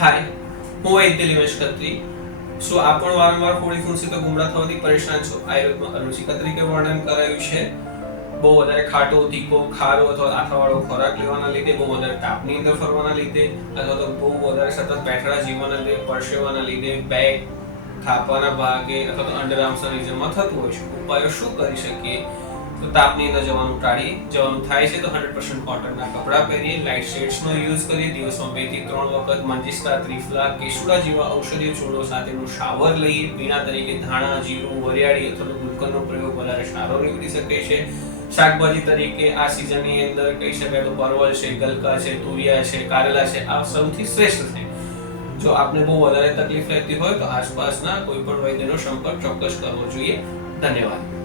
હાય, હું વૈદ્ય નિમેશ ખત્રી। શું આપ પણ વારંવાર ફોડી ફૂંસી તો ગુમરા થવાથી પરેશાન છો? આયુર્વેદમાં અરુચિકા તરીકે વર્ણન કરાયું છે। બહુ વધારે ખાટો, તીખો, ખારો અથવા આથાવાળો ખોરાક લેવાના લીધે, બહુ વધારે તાપની અંદર ફરવાના લીધે, અથવા તો બહુ વધારે સતત બેઠેલા જીવવાના લીધે, પરસેવાના લીધે, બેક, થાપાના ભાગે અથવા તો અંડરઆર્મ્સના રીજનમાં થતું હોય છે। ઉપાયો શું કરી શકીએ? તો તાપની અંદર જવાનું ટાળીએ। જવાનું થાય છે તો 100% કોટનના કપડાં પહેરીએ, લાઇટ શેડ્સનો યુઝ કરીએ, દિવસમાં 2 થી 3 વખત મંજિસ્ટા, ત્રિફલા, કેસુડા જેવા ઔષધીય છોડો સાથેનું શાવર લઈએ। પીણા તરીકે ધાણા, જીરું, વરિયાળી અથવા તો ગુલકંદનો પ્રયોગ વધારે સારો નીવડી શકે છે। શાકભાજી તરીકે આ સિઝનની અંદર કહી શકાય તો પરવળ છે, ગલકા છે, તુરિયા છે, કારેલા છે, આ સૌથી શ્રેષ્ઠ છે। જો આપને બહુ વધારે તકલીફ રહેતી હોય તો આસપાસના કોઈ પણ વૈદ્યનો સંપર્ક ચોક્કસ કરવો જોઈએ। ધન્યવાદ।